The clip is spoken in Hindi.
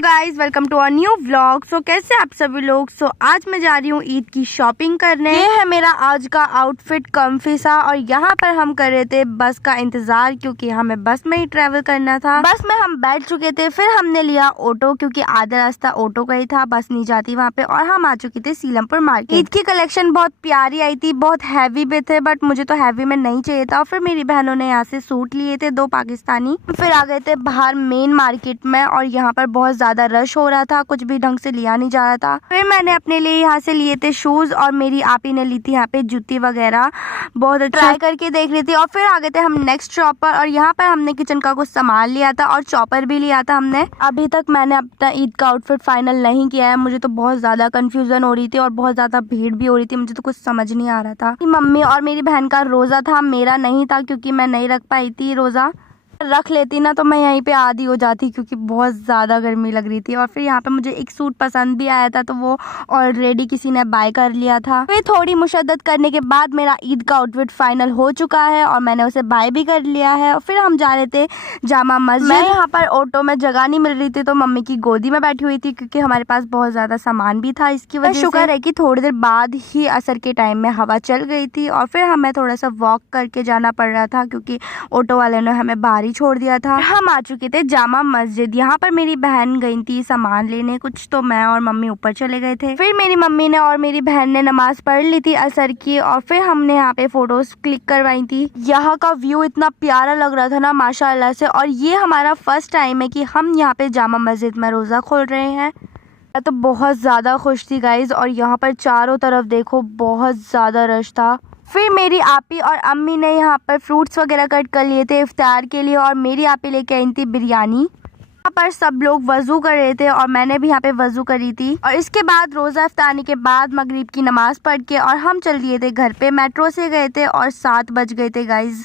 Guys welcome to our new vlog. So कैसे आप सभी लोग। आज मैं जा रही हूँ ईद की शॉपिंग करने। ये है मेरा आज का आउटफिट कम्फी सा। और यहाँ पर हम कर रहे थे बस का इंतजार क्योंकि हमें बस में ही ट्रेवल करना था। बस में हम बैठ चुके थे, फिर हमने लिया ऑटो क्योंकि आधा रास्ता ऑटो का ही था, बस नहीं जाती वहाँ पे। और हम आ चुके थे सीलमपुर मार्केट। ईद की कलेक्शन बहुत प्यारी आई थी, बहुत हैवी भी थे, बट मुझे तो हैवी में नहीं चाहिए था। और फिर मेरी बहनों ने यहाँ से सूट लिए थे 2 पाकिस्तानी। फिर आ गए थे बाहर मेन मार्केट में और यहाँ पर बहुत ज्यादा रश हो रहा था, कुछ भी ढंग से लिया नहीं जा रहा था। फिर मैंने अपने लिए यहाँ से लिए थे शूज और मेरी आपी ने ली थी यहाँ पे जूती वगैरह, बहुत ट्राई करके देख रही थी। और फिर आ गए थे हम नेक्स्ट शॉप पर और यहाँ पर हमने किचन का कुछ सामान लिया था और चॉपर भी लिया था हमने। अभी तक मैंने अपना ईद का आउटफिट फाइनल नहीं किया है, मुझे तो बहुत ज्यादा कंफ्यूजन हो रही थी और बहुत ज्यादा भीड़ भी हो रही थी, मुझे तो कुछ समझ नहीं आ रहा था। मम्मी और मेरी बहन का रोजा था, मेरा नहीं था क्योंकि मैं नहीं रख पाई थी रोजा। रख लेती ना तो मैं यहीं पे आधी हो जाती क्योंकि बहुत ज़्यादा गर्मी लग रही थी। और फिर यहाँ पे मुझे एक सूट पसंद भी आया था तो वो ऑलरेडी किसी ने बाय कर लिया था। फिर थोड़ी मुशद्दत करने के बाद मेरा ईद का आउटफिट फाइनल हो चुका है और मैंने उसे बाय भी कर लिया है। और फिर हम जा रहे थे जामा मस्जिद। मैं यहाँ पर ऑटो में जगह नहीं मिल रही थी तो मम्मी की गोदी में बैठी हुई थी क्योंकि हमारे पास बहुत ज़्यादा सामान भी था। इसकी वजह से शुक्र है कि थोड़ी देर बाद ही असर के टाइम में हवा चल गई थी और फिर हमें थोड़ा सा वॉक करके जाना पड़ रहा था क्योंकि ऑटो वाले ने हमें बाहर ही छोड़ दिया था। हम आ चुके थे जामा मस्जिद। यहाँ पर मेरी बहन गई थी सामान लेने कुछ, तो मैं और मम्मी ऊपर चले गए थे। फिर मेरी मम्मी ने और मेरी बहन ने नमाज पढ़ ली थी असर की और फिर हमने यहाँ पे फोटोज क्लिक करवाई थी। यहाँ का व्यू इतना प्यारा लग रहा था ना माशाल्लाह से। और ये हमारा फर्स्ट टाइम है कि हम यहाँ पे जामा मस्जिद में रोजा खोल रहे हैं। मैं तो बहुत ज़्यादा खुश थी गाइज। और यहाँ पर चारों तरफ देखो बहुत ज़्यादा रश था। फिर मेरी आपी और अम्मी ने यहाँ पर फ्रूट्स वगैरह कट कर लिए थे इफ्तार के लिए और मेरी आपी लेके आई थी बिरयानी। यहाँ पर सब लोग वजू कर रहे थे और मैंने भी यहाँ पे वजू करी थी। और इसके बाद रोज़ा इफ्तारी के बाद मगरिब की नमाज पढ़ के और हम चल दिए थे घर पे। मेट्रो से गए थे और 7 बज गए थे गाइज।